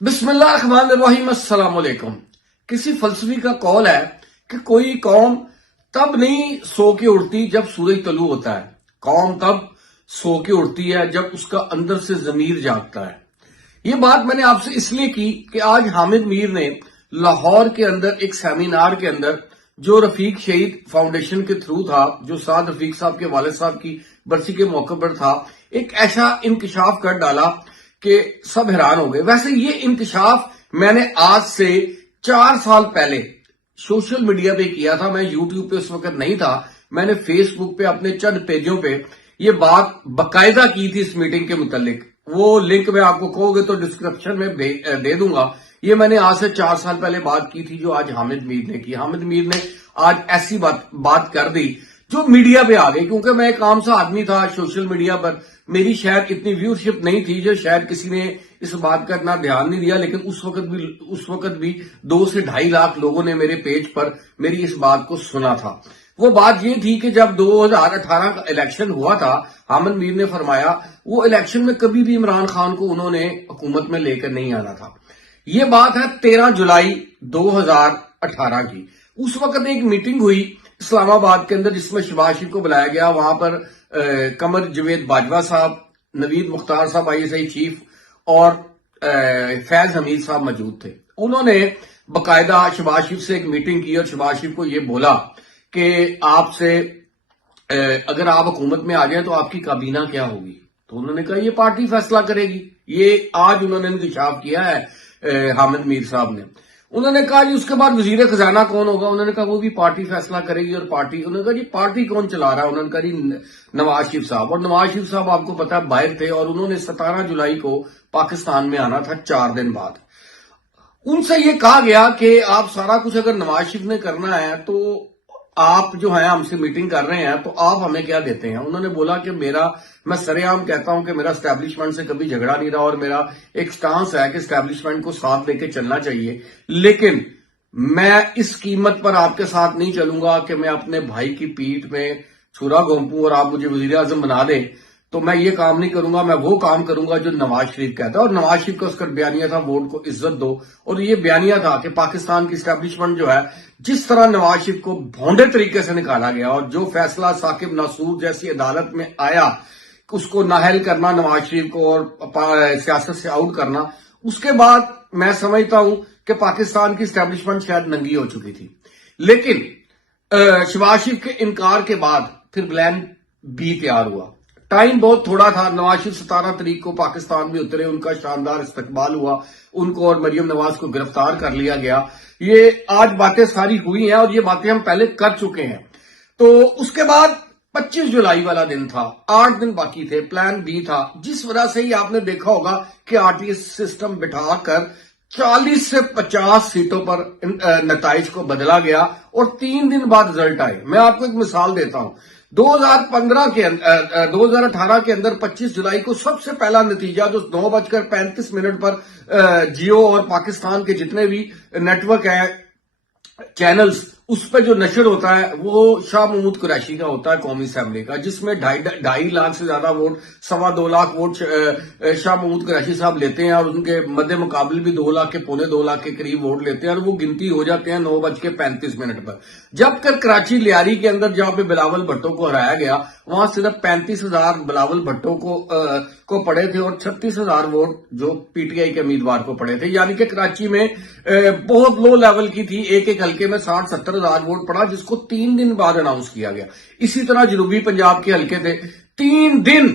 बिस्मिल्लाहिर्रहमानिर्रहीम, अस्सलाम वालेकुम। किसी फलसफी का कौल है कि कोई कौम तब नहीं सो के उठती जब सूरज तलू होता है, कौम तब सो के उठती है जब उसका अंदर से जमीर जागता है। ये बात मैंने आपसे इसलिए की कि आज हामिद मीर ने लाहौर के अंदर एक सेमिनार के अंदर जो रफीक शहीद फाउंडेशन के थ्रू था, जो साद रफीक साहब के वालिद साहब की बरसी के मौके पर था, एक ऐसा इंकशाफ कर डाला कि सब हैरान हो गए। वैसे ये इंकशाफ मैंने आज से 4 साल पहले सोशल मीडिया पे किया था। मैं यूट्यूब पे उस वक्त नहीं था, मैंने फेसबुक पे अपने चंद पेजों पे ये बात बकायदा की थी इस मीटिंग के मुतालिक। वो लिंक मैं आपको कहोगे तो डिस्क्रिप्शन में दे दूंगा। ये मैंने आज से 4 साल पहले बात की थी जो आज हामिद मीर ने की। हामिद मीर ने आज ऐसी बात कर दी जो मीडिया पे आ गई, क्योंकि मैं एक आम सा आदमी था सोशल मीडिया पर, मेरी शायद इतनी व्यूअरशिप नहीं थी जो शायद किसी ने इस बात का इतना ध्यान नहीं दिया। लेकिन उस वक्त भी 2 से 2.5 लाख लोगों ने मेरे पेज पर मेरी इस बात को सुना था। वो बात ये थी कि जब 2018 का इलेक्शन हुआ था, हामिद मीर ने फरमाया वो इलेक्शन में कभी भी इमरान खान को उन्होंने हुकूमत में लेकर नहीं आना था। ये बात है 13 जुलाई 2018 की। उस वक्त एक मीटिंग हुई इस्लामाबाद के अंदर जिसमें शहबाज शरीफ को बुलाया गया। वहां पर कमर जवेद बाजवा साहब, नवीद मुख्तार साहब ISI चीफ और फैज हमीद साहब मौजूद थे। उन्होंने बकायदा शहबाज शरीफ से एक मीटिंग की और शहबाज शरीफ को यह बोला कि आपसे अगर आप हुकूमत में आ जाए तो आपकी काबीना क्या होगी। तो उन्होंने कहा ये पार्टी फैसला करेगी। ये आज उन्होंने इंकशाफ किया है हामिद मीर साहब ने। उन्होंने कहा जी उसके बाद वजीर खजाना कौन होगा। उन्होंने कहा वो भी पार्टी फैसला करेगी। और पार्टी, उन्होंने कहा जी पार्टी कौन चला रहा है। उन्होंने कहा जी नवाज शरीफ साहब। और नवाज शरीफ साहब आपको पता है बाहर थे और उन्होंने 17 जुलाई को पाकिस्तान में आना था 4 दिन बाद। उनसे ये कहा गया कि आप सारा कुछ अगर नवाज शरीफ ने करना है तो आप जो है हमसे मीटिंग कर रहे हैं तो आप हमें क्या देते हैं। उन्होंने बोला कि मैं सरेआम कहता हूं कि मेरा एस्टैब्लिशमेंट से कभी झगड़ा नहीं रहा और मेरा एक स्टांस है कि एस्टैब्लिशमेंट को साथ लेके चलना चाहिए, लेकिन मैं इस कीमत पर आपके साथ नहीं चलूंगा कि मैं अपने भाई की पीठ में छुरा घोंपूं और आप मुझे वजीर आजम बना दें। तो मैं ये काम नहीं करूंगा, मैं वो काम करूंगा जो नवाज शरीफ कहता है। और नवाज शरीफ का उसका बयानिया था वोट को इज्जत दो। और ये बयानिया था कि पाकिस्तान की एस्टैब्लिशमेंट जो है, जिस तरह नवाज शरीफ को भोंडे तरीके से निकाला गया और जो फैसला साकिब नासूर जैसी अदालत में आया उसको नाहल करना नवाज शरीफ को और सियासत से आउट करना, उसके बाद मैं समझता हूं कि पाकिस्तान की एस्टैब्लिशमेंट शायद नंगी हो चुकी थी। लेकिन शहबाज शरीफ के इनकार के बाद फिर प्लान बी तैयार हुआ। टाइम बहुत थोड़ा था। नवाज शरीफ 17 तारीख को पाकिस्तान में उतरे, उनका शानदार इस्तकबाल हुआ, उनको और मरियम नवाज को गिरफ्तार कर लिया गया। ये आज बातें सारी हुई हैं और ये बातें हम पहले कर चुके हैं। तो उसके बाद 25 जुलाई वाला दिन था, 8 दिन बाकी थे, प्लान बी था। जिस वजह से ही आपने देखा होगा कि RTS सिस्टम बिठाकर 40 से 50 सीटों पर नताइज को बदला गया और 3 दिन बाद रिजल्ट आए। मैं आपको एक मिसाल देता हूं। 2018 के अंदर 25 जुलाई को सबसे पहला नतीजा जो 9:35 पर जियो और पाकिस्तान के जितने भी नेटवर्क हैं, चैनल्स, उस पर जो नशर होता है वो शाह महमूद कुरैशी का होता है कौमी असेंबली का, जिसमें 2.5 लाख से ज्यादा वोट, 2.25 लाख वोट शाह महमूद कुरैशी साहब लेते हैं और उनके मध्य मुकाबले भी 2 लाख के 2.25 लाख के करीब वोट लेते हैं और वो गिनती हो जाते हैं 9:35 पर। जबकि कराची लियारी के अंदर जहां पे बिलावल भट्टो को हराया गया वहां सिर्फ 35,000 बिलावल भट्टो को पड़े थे और 36,000 वोट जो PTI के उम्मीदवार को पड़े थे। यानी कि कराची में बहुत लो लेवल की थी। एक हल्के में 60-70,000 वोट पड़ा, जिसको 3 दिन बाद अनाउंस किया गया। इसी तरह जनूबी पंजाब के हल्के थे, 3 दिन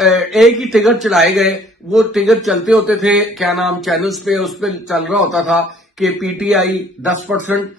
एक ही टिकट चलाए गए। वो टिकट चलते होते थे क्या नाम चैनल्स पे, उस पर चल रहा होता था कि PTI 10%,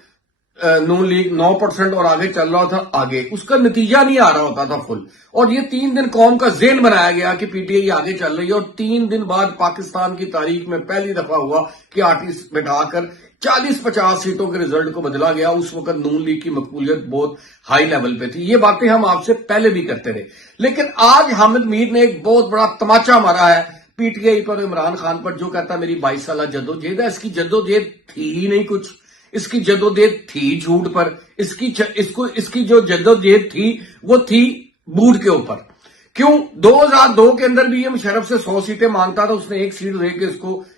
नून लीग 9% और आगे चल रहा था आगे। उसका नतीजा नहीं आ रहा होता था फुल। और ये 3 दिन कौम का ज़हन बनाया गया कि PTI आगे चल रही है और 3 दिन बाद पाकिस्तान की तारीख में पहली दफा हुआ कि RTS बैठाकर 40-50 सीटों के रिजल्ट को बदला गया। उस वक्त नून लीग की मकबूलियत बहुत हाई लेवल पे थी। ये बातें हम आपसे पहले भी करते रहे, लेकिन आज हामिद मीर ने एक बहुत बड़ा तमाचा मारा है PTI पर, इमरान खान पर, जो कहता है मेरी 22 साल जद्दोजहद है। इसकी जद्दोजहद थी ही नहीं कुछ। इसकी जद्दोजहद थी झूठ पर। इसकी जो जद्दोजहद थी वो थी बूट के ऊपर क्यों 2002 के अंदर भी ये मुशर्रफ से 100 सीटें मांगता था, उसने एक सीट दे के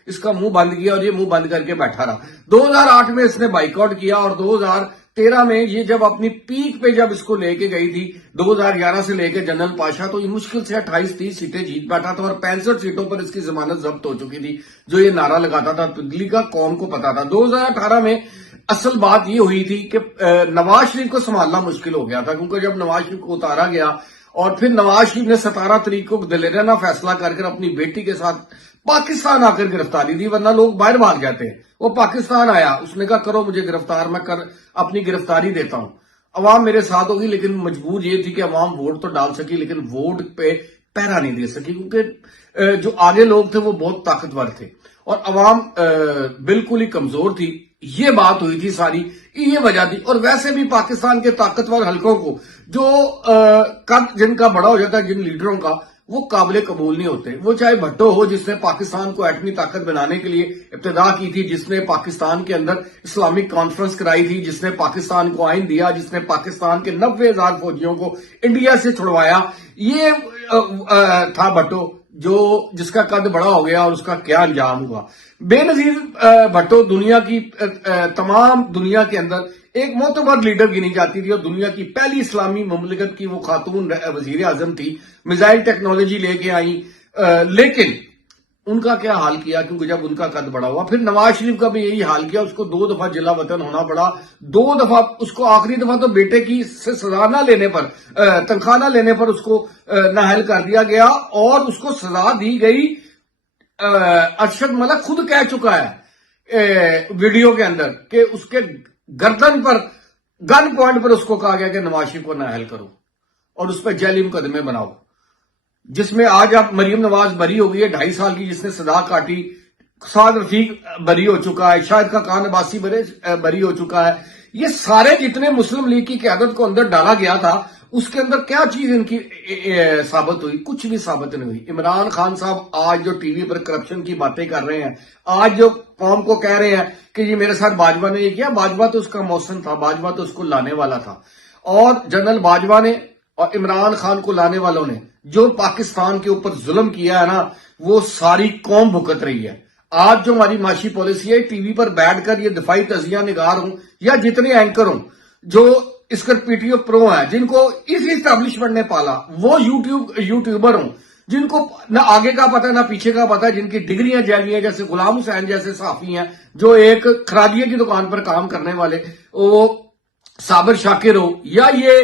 इसका मुंह बंद किया और ये मुंह बंद करके बैठा रहा। 2008 में इसने बाइकआउट किया और 2013 में ये जब अपनी पीक पे जब इसको लेके गई थी 2011 से लेके जनरल पाशा, तो ये मुश्किल से 28-30 सीटें जीत बैठा था और 65 सीटों पर इसकी जमानत जब्त हो चुकी थी। जो ये नारा लगाता था दिल्ली का कौम को पता था। 2018 में असल बात ये हुई थी कि नवाज शरीफ को संभालना मुश्किल हो गया था, क्योंकि जब नवाज शरीफ को उतारा गया और फिर नवाज शरीफ ने 17 तारीख को दिलेराना फैसला करके अपनी बेटी के साथ पाकिस्तान आकर गिरफ्तारी दी, वरना लोग बाहर भाग जाते हैं। वो पाकिस्तान आया, उसने कहा करो मुझे गिरफ्तार, मैं अपनी गिरफ्तारी देता हूं, अवाम मेरे साथ होगी। लेकिन मजबूर ये थी कि अवाम वोट तो डाल सकी लेकिन वोट पे पहरा नहीं दे सकी, क्योंकि जो आगे लोग थे वो बहुत ताकतवर थे और अवाम बिल्कुल ही कमजोर थी। ये बात हुई थी सारी, ये वजह थी। और वैसे भी पाकिस्तान के ताकतवर हलकों को जो कद जिनका बड़ा हो जाता है, जिन लीडरों का, वो काबिल कबूल नहीं होते। वो चाहे भट्टो हो जिसने पाकिस्तान को एटमी ताकत बनाने के लिए इब्तिदा की थी, जिसने पाकिस्तान के अंदर इस्लामिक कॉन्फ्रेंस कराई थी, जिसने पाकिस्तान को आइन दिया, जिसने पाकिस्तान के 90,000 फौजियों को इंडिया से छुड़वाया, ये था भट्टो, जो जिसका कद बड़ा हो गया और उसका क्या अंजाम हुआ। बेनजीर भट्टो दुनिया की तमाम दुनिया के अंदर एक मोतबर लीडर गिनी जाती थी और दुनिया की पहली इस्लामी मुमलिकत की वो खातून वजीर आजम थी, मिसाइल टेक्नोलॉजी लेके आई। लेकिन उनका क्या हाल किया, क्योंकि जब उनका कद बड़ा हुआ, फिर नवाज शरीफ का भी यही हाल किया, उसको 2 दफा जिला वतन होना पड़ा। 2 दफा उसको, आखिरी दफा तो बेटे की से सजा न लेने पर, तनख्वाह न लेने पर उसको नाअहल कर दिया गया और उसको सजा दी गई। अरशद मलिक खुद कह चुका है वीडियो के अंदर कि उसके गर्दन पर गन पॉइंट पर उसको कहा गया कि नवाज शरीफ को नाअहल करो और उस पर जेली मुकदमे बनाओ, जिसमें आज आप मरियम नवाज बरी हो गई है 2.5 साल की, जिसने सजा काटी। साद रफीक बरी हो चुका है, शाहिद खान अब्बासी बरी हो चुका है। ये सारे जितने मुस्लिम लीग की क्यादत को अंदर डाला गया था, उसके अंदर क्या चीज इनकी साबित हुई? कुछ भी साबित नहीं हुई। इमरान खान साहब आज जो टीवी पर करप्शन की बातें कर रहे हैं, आज जो कौम को कह रहे हैं कि ये मेरे साथ बाजवा ने ये किया, बाजवा तो उसका मौसम था, बाजवा तो उसको लाने वाला था। और जनरल बाजवा ने और इमरान खान को लाने वालों ने जो पाकिस्तान के ऊपर जुल्म किया है ना, वो सारी कौम भुगत रही है। आज जो हमारी माशी पॉलिसी है, टीवी पर बैठकर ये दिफाई तजिया निगार हों या जितने एंकर हों जो इसकर पीटीओ प्रो है, जिनको इस इस्टेब्लिशमेंट ने पाला, वो यूट्यूबर हों जिनको ना आगे का पता है ना पीछे का पता है, जिनकी डिग्रियां जाली हैं, जैसे गुलाम हुसैन जैसे साफी हैं जो एक खरादिये की दुकान पर काम करने वाले, वो साबिर शाकिर हो या ये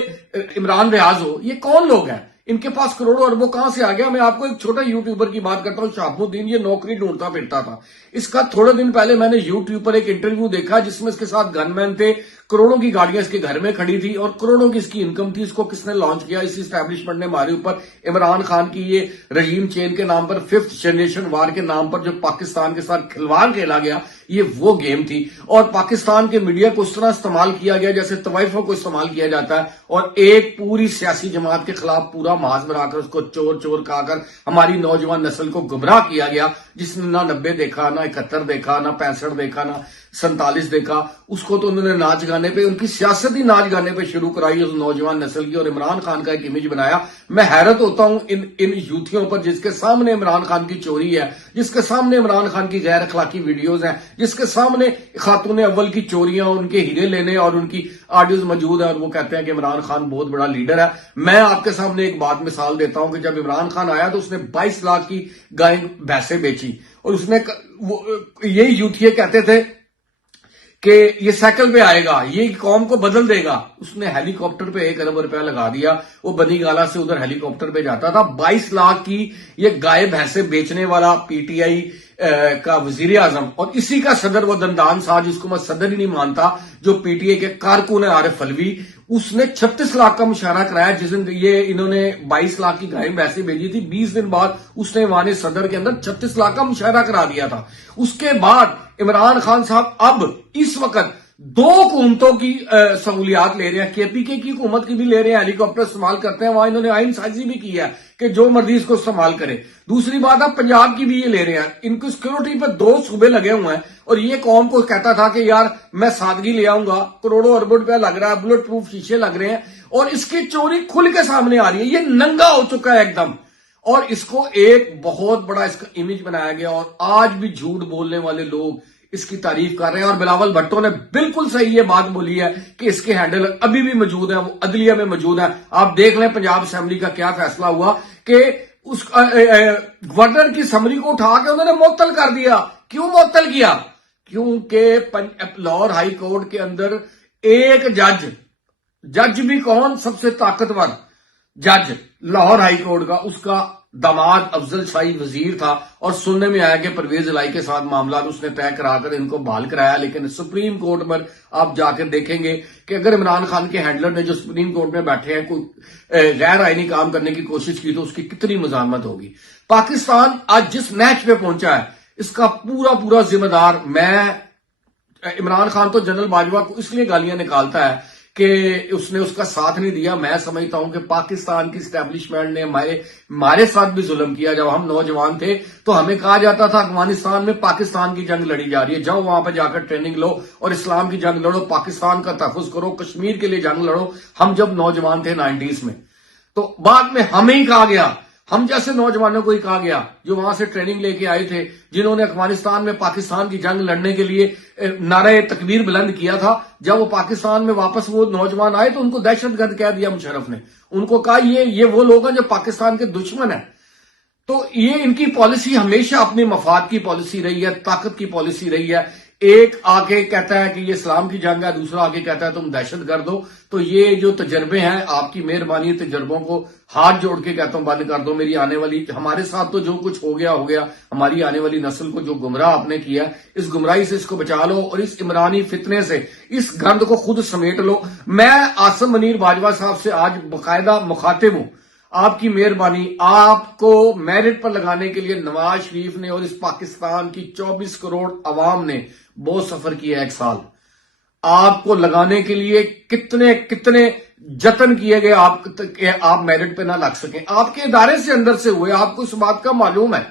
इमरान रियाज हो, ये कौन लोग हैं? इनके पास करोड़ों अरबों कहां से आ गया? मैं आपको एक छोटा यूट्यूबर की बात करता हूं, शाहबुद्दीन। ये नौकरी ढूंढता फिरता था। इसका थोड़े दिन पहले मैंने यूट्यूब पर एक इंटरव्यू देखा जिसमें इसके साथ गनमैन थे, करोड़ों की गाड़ियां इसके घर में खड़ी थी और करोड़ों की इसकी इनकम थी। इसको किसने लॉन्च किया? इस एस्टैब्लिशमेंट ने हमारे ऊपर इमरान खान की ये रजीम चेंज के नाम पर, 5th जनरेशन वार के नाम पर जो पाकिस्तान के साथ खिलवाड़ खेला गया, ये वो गेम थी। और पाकिस्तान के मीडिया को उस तरह इस्तेमाल किया गया जैसे तवाइफों को इस्तेमाल किया जाता है और एक पूरी सियासी जमात के खिलाफ पूरा महाज बनाकर उसको चोर चोर कहकर हमारी नौजवान नस्ल को गुमराह किया गया, जिसने ना 90 देखा, ना 71 देखा, ना 65 देखा, ना 47 देखा। उसको तो उन्होंने नाच गाने पे, उनकी सियासत ही नाच गाने पे शुरू कराई उस नौजवान नस्ल की और इमरान खान का एक इमेज बनाया। मैं हैरत होता हूं इन यूथियों पर जिसके सामने इमरान खान की चोरी है, जिसके सामने इमरान खान की गैर अखलाकी वीडियोज हैं, जिसके सामने खातून अव्वल की चोरियां, उनके हीरे लेने और उनकी ऑडियोज मौजूद है और वो कहते हैं कि इमरान खान बहुत बड़ा लीडर है। मैं आपके सामने एक बात मिसाल देता हूं कि जब इमरान खान आया तो उसने 22 लाख की गाय भैंसें बेची और उसने यही यूथिये कहते थे कि ये साइकिल पे आएगा, ये कौम को बदल देगा। उसने हेलीकॉप्टर पे 1 अरब रुपया लगा दिया, वो बनी गाला से उधर हेलीकॉप्टर पे जाता था। 22 लाख की ये गाय भैंसे बेचने वाला पीटीआई का वजीर आजम और इसी का सदर वो दंदान साहब, जिसको मैं सदर ही नहीं मानता, जो पीटीआई के कारकुन है आरिफ अलवी, उसने 36 लाख का मुशायरा कराया। जिस दिन ये इन्होंने 22 लाख की गाय भैंसे भेजी थी, 20 दिन बाद उसने वाने सदर के अंदर 36 लाख का मुशायरा करा दिया था। उसके बाद इमरान खान साहब अब इस वक्त 2 हुकूमतों की सहूलियात ले रहे हैं, केपीके की हुकूमत की भी ले रहे हैं, हेलीकॉप्टर इस्तेमाल करते हैं, वहां इन्होंने आइन साजी भी की है कि जो मर्जी इसको इस्तेमाल करे। दूसरी बात, अब पंजाब की भी ये ले रहे हैं। इनकी सिक्योरिटी पर 2 सूबे लगे हुए हैं और ये कौम को कहता था कि यार मैं सादगी ले आऊंगा, करोड़ों अरबों रुपया लग रहा है, बुलेट प्रूफ शीशे लग रहे हैं اور اس کی چوری کھل کے سامنے آ رہی ہے. یہ ننگا ہو چکا ہے ایک دم, اور اس کو ایک بہت بڑا اس کا امیج بنایا گیا, اور آج بھی جھوٹ بولنے والے لوگ اس کی تعریف کر رہے ہیں. اور بلاول بھٹو نے بالکل صحیح یہ بات بولی ہے کہ اس کے ہینڈل ابھی بھی موجود ہیں, وہ عدلیہ میں موجود ہیں. آپ دیکھ لیں پنجاب اسمبلی کا کیا فیصلہ ہوا کہ اس گورنر کی سمری کو اٹھا کے انہوں نے معطل کر دیا. کیوں معطل کیا؟ کیونکہ لاہور ہائی کورٹ کے اندر ایک جج بھی کون؟ سب سے طاقتور جج لاہور ہائی کورٹ کا, اس کا داماد افضل شاہی وزیر تھا, اور سننے میں آیا کہ پرویز الہی کے ساتھ معاملات اس نے طے کرا کر ان کو بحال کرایا. لیکن سپریم کورٹ پر آپ جا کر دیکھیں گے کہ اگر عمران خان کے ہینڈلر نے جو سپریم کورٹ میں بیٹھے ہیں کوئی غیر آئینی کام کرنے کی کوشش کی تو اس کی کتنی مزاحمت ہوگی. پاکستان آج جس نیچ پہ پہنچا ہے اس کا پورا ذمہ دار میں عمران خان تو جنرل باجوہ کو اس لیے گالیاں نکالتا ہے کہ اس نے اس کا ساتھ نہیں دیا. میں سمجھتا ہوں کہ پاکستان کی اسٹیبلشمنٹ نے ہمارے ساتھ بھی ظلم کیا. جب ہم نوجوان تھے تو ہمیں کہا جاتا تھا افغانستان میں پاکستان کی جنگ لڑی جا رہی ہے, جاؤ وہاں پہ جا کر ٹریننگ لو اور اسلام کی جنگ لڑو, پاکستان کا تحفظ کرو, کشمیر کے لیے جنگ لڑو. ہم جب نوجوان تھے 90s میں تو بعد میں ہمیں ہی کہا گیا, ہم جیسے نوجوانوں کو ہی کہا گیا جو وہاں سے ٹریننگ لے کے آئے تھے, جنہوں نے افغانستان میں پاکستان کی جنگ لڑنے کے لیے نعرہ تکبیر بلند کیا تھا. جب وہ پاکستان میں واپس وہ نوجوان آئے تو ان کو دہشت گرد کہہ دیا مشرف نے. ان کو کہا یہ وہ لوگ ہیں جو پاکستان کے دشمن ہیں. تو یہ ان کی پالیسی ہمیشہ اپنے مفاد کی پالیسی رہی ہے, طاقت کی پالیسی رہی ہے. ایک آگے کہتا ہے کہ یہ اسلام کی جنگ ہے, دوسرا آگے کہتا ہے تم دہشت گرد ہو. تو یہ جو تجربے ہیں, آپ کی مہربانی تجربوں کو ہاتھ جوڑ کے کہتا ہوں بند کر دو. میری آنے والی, ہمارے ساتھ تو جو کچھ ہو گیا, ہماری آنے والی نسل کو جو گمراہ آپ نے کیا, اس گمراہی سے اس کو بچا لو, اور اس عمرانی فتنے سے اس گند کو خود سمیٹ لو. میں عاصم منیر باجوہ صاحب سے آج باقاعدہ مخاطب ہوں. آپ کی مہربانی, آپ کو میرٹ پر لگانے کے لیے نواز شریف نے اور اس پاکستان کی 24 کروڑ عوام نے بہت سفر کیا. ایک سال آپ کو لگانے کے لیے کتنے جتن کیے گئے آپ میرٹ پہ نہ لگ سکیں. آپ کے ادارے سے اندر سے ہوئے, آپ کو اس بات کا معلوم ہے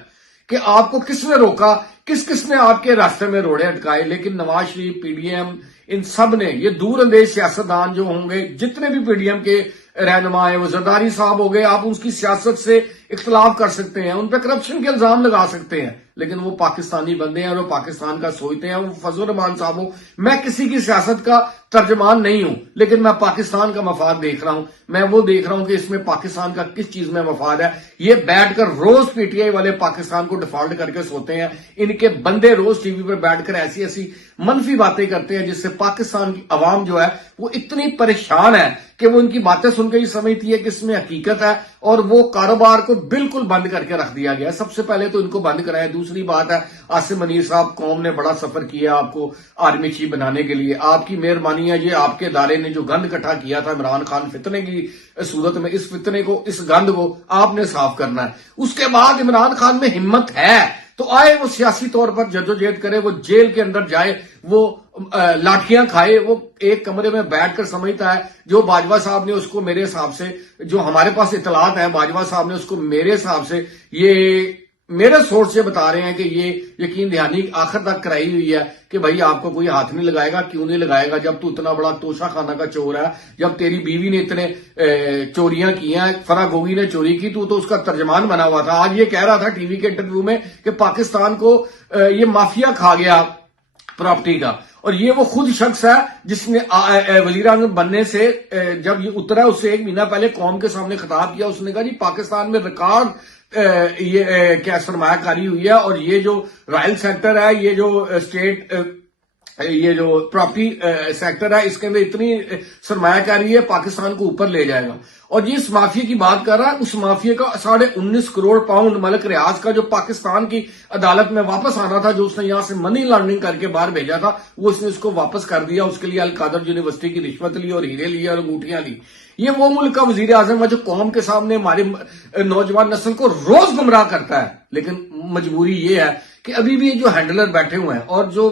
کہ آپ کو کس نے روکا, کس نے آپ کے راستے میں روڑے اٹکائے. لیکن Nawaz Sharif, P D M, ان سب نے, یہ دور اندیش سیاستدان جو ہوں گے, جتنے بھی پی ڈی ایم کے رہنما ہیں, وہ زرداری صاحب ہو گئے, آپ ان کی سیاست سے اختلاف کر سکتے ہیں, ان پہ کرپشن کے الزام لگا سکتے ہیں, لیکن وہ پاکستانی بندے ہیں اور وہ پاکستان کا سوچتے ہیں. وہ فضل الرحمان صاحب ہوں, میں کسی کی سیاست کا ترجمان نہیں ہوں, لیکن میں پاکستان کا مفاد دیکھ رہا ہوں. میں وہ دیکھ رہا ہوں کہ اس میں پاکستان کا کس چیز میں مفاد ہے. یہ بیٹھ کر روز پی ٹی آئی والے پاکستان کو ڈیفالٹ کر کے سوتے ہیں. ان کے بندے روز ٹی وی پر بیٹھ کر ایسی منفی باتیں کرتے ہیں جس سے پاکستان کی عوام جو ہے وہ اتنی پریشان ہے کہ وہ ان کی باتیں سن کے ہی سمجھتی ہے کہ اس میں حقیقت ہے, اور وہ کاروبار کو بالکل بند کر کے رکھ دیا گیا. سب سے پہلے تو ان کو بند کرائے. دوسری بات ہے, عاصم منیر صاحب, قوم نے بڑا سفر کیا آپ کو آرمی چیف بنانے کے لیے. آپ کی مہربانی ہے, یہ آپ کے ادارے نے جو گند اکٹھا کیا تھا عمران خان فتنے کی صورت میں, اس فتنے کو, اس گند کو آپ نے صاف کرنا ہے. اس کے بعد عمران خان میں ہمت ہے تو آئے, وہ سیاسی طور پر جدوجہد کرے, وہ جیل کے اندر جائے, وہ لاٹھیاں کھائے. وہ ایک کمرے میں بیٹھ کر سمجھتا ہے, جو باجوہ صاحب نے اس کو میرے حساب سے, جو ہمارے پاس اطلاعات ہیں, باجوہ صاحب نے اس کو میرے حساب سے, یہ میرے سورس سے بتا رہے ہیں کہ یہ یقین دہانی آخر تک کرائی ہوئی ہے کہ بھائی آپ کو کوئی ہاتھ نہیں لگائے گا. کیوں نہیں لگائے گا جب تو اتنا بڑا توشہ خانہ کا چور ہے, جب تیری بیوی نے اتنے چوریاں کی ہیں, فرا گوگی نے چوری کی, تو اس کا ترجمان بنا ہوا تھا. آج یہ کہہ رہا تھا ٹی وی کے انٹرویو میں کہ پاکستان کو یہ مافیا کھا گیا پراپرٹی کا, اور یہ وہ خود شخص ہے جس نے وزیر اعظم بننے سے جب یہ اترا, اس سے 1 مہینہ پہلے قوم کے سامنے خطاب کیا. اس نے کہا جی پاکستان میں ریکارڈ یہ کیا سرمایہ کاری ہوئی ہے, اور یہ جو رائل سیکٹر ہے, یہ جو اسٹیٹ, یہ جو پراپرٹی سیکٹر ہے, اس کے اندر اتنی سرمایہ کاری ہے, پاکستان کو اوپر لے جائے گا. اور جس مافیا کی بات کر رہا ہے, اس مافیا کا 19.5 کروڑ پاؤنڈ ملک ریاض کا جو پاکستان کی عدالت میں واپس آنا تھا, جو اس نے یہاں سے منی لانڈرنگ کر کے باہر بھیجا تھا, وہ اس نے اس کو واپس کر دیا. اس کے لیے القادر یونیورسٹی کی رشوت لی اور ہیرے لیے اور انگوٹھیاں لی. یہ وہ ملک کا وزیر اعظم ہے جو قوم کے سامنے ہماری نوجوان نسل کو روز گمراہ کرتا ہے. لیکن مجبوری یہ ہے کہ ابھی بھی یہ جو ہینڈلر بیٹھے ہوئے ہیں اور جو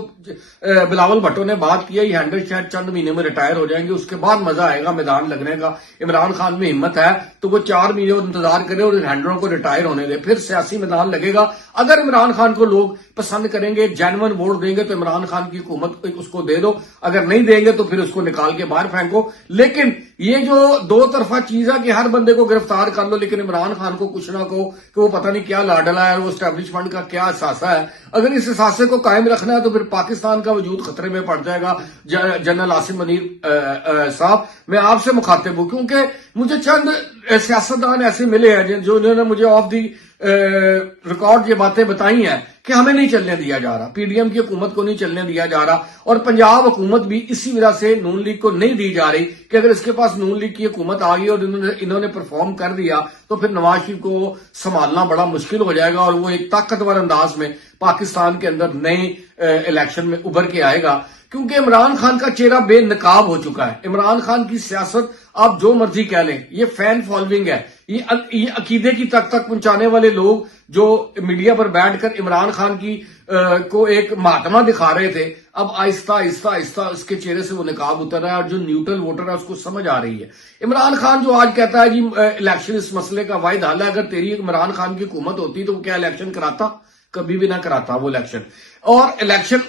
بلاول بھٹو نے بات کیا یہ ہینڈلر شاید چند مہینے میں ریٹائر ہو جائیں گے، اس کے بعد مزہ آئے گا میدان لگنے کا. عمران خان میں ہمت ہے تو وہ 4 مہینے انتظار کرے اور ہینڈلروں کو ریٹائر ہونے دے، پھر سیاسی میدان لگے گا. اگر عمران خان کو لوگ پسند کریں گے، جینون ووٹ دیں گے تو عمران خان کی حکومت اس کو دے دو، اگر نہیں دیں گے تو پھر اس کو نکال کے باہر پھینکو. لیکن یہ جو دو طرفہ چیز ہے کہ ہر بندے کو گرفتار کر لو لیکن عمران خان کو کچھ نہ کہو کہ وہ پتہ نہیں کیا لاڈلا ہے، وہ اسٹیبلشمنٹ کا کیا اثاثہ ہے. اگر اس اثاثے کو قائم رکھنا ہے تو پھر پاکستان کا وجود خطرے میں پڑ جائے گا. جنرل عاصم منیر صاحب، میں آپ سے مخاطب ہوں کیونکہ مجھے چند سیاستدان ایسے ملے ہیں جو انہوں نے مجھے آف دی ریکارڈ یہ باتیں بتائی ہیں کہ ہمیں نہیں چلنے دیا جا رہا، پی ڈی ایم کی حکومت کو نہیں چلنے دیا جا رہا، اور پنجاب حکومت بھی اسی وجہ سے نون لیگ کو نہیں دی جا رہی کہ اگر اس کے پاس نون لیگ کی حکومت آ گئی اور انہوں نے پرفارم کر دیا تو پھر نواز شریف کو سنبھالنا بڑا مشکل ہو جائے گا اور وہ ایک طاقتور انداز میں پاکستان کے اندر نئے الیکشن میں ابھر کے آئے گا. کیونکہ عمران خان کا چہرہ بے نقاب ہو چکا ہے. عمران خان کی سیاست آپ جو مرضی کہہ لیں، یہ فین فالوئنگ ہے، یہ عقیدے کی تک پہنچانے والے لوگ جو میڈیا پر بیٹھ کر عمران خان کی کو ایک مہاتما دکھا رہے تھے، اب آہستہ آہستہ آہستہ اس کے چہرے سے وہ نقاب اتر رہا ہے اور جو نیوٹرل ووٹر ہے اس کو سمجھ آ رہی ہے. عمران خان جو آج کہتا ہے جی الیکشن اس مسئلے کا واحد حل ہے، اگر تیری عمران خان کی حکومت ہوتی تو وہ کیا الیکشن کراتا؟ کبھی بھی نہ کراتا وہ الیکشن. اور الیکشن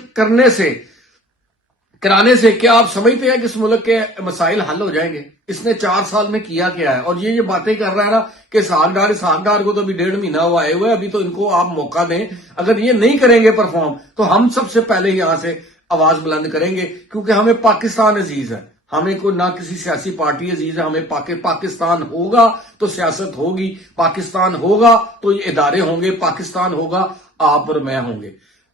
کرانے سے کیا آپ سمجھتے ہیں کہ اس ملک کے مسائل حل ہو جائیں گے؟ اس نے 4 سال میں کیا کیا ہے؟ اور یہ باتیں کر رہا ہے نا کہ اسحاق ڈار کو تو ابھی 1.5 مہینہ ہوا آئے ہوئے، ابھی تو ان کو آپ موقع دیں. اگر یہ نہیں کریں گے پرفارم تو ہم سب سے پہلے یہاں سے آواز بلند کریں گے، کیونکہ ہمیں پاکستان عزیز ہے، ہمیں کوئی نہ کسی سیاسی پارٹی عزیز ہے. ہمیں پاکستان ہوگا تو سیاست ہوگی، پاکستان ہوگا تو یہ ادارے ہوں گے، پاکستان ہوگا آپ اور میں ہوں گے.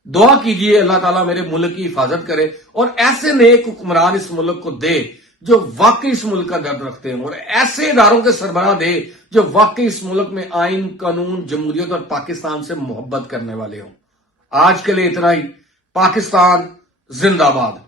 دعا کیجئے اللہ تعالیٰ میرے ملک کی حفاظت کرے اور ایسے نیک حکمران اس ملک کو دے جو واقعی اس ملک کا درد رکھتے ہیں، اور ایسے اداروں کے سربراہ دے جو واقعی اس ملک میں آئین، قانون، جمہوریت اور پاکستان سے محبت کرنے والے ہوں. آج کے لیے اتنا ہی. پاکستان زندہ باد.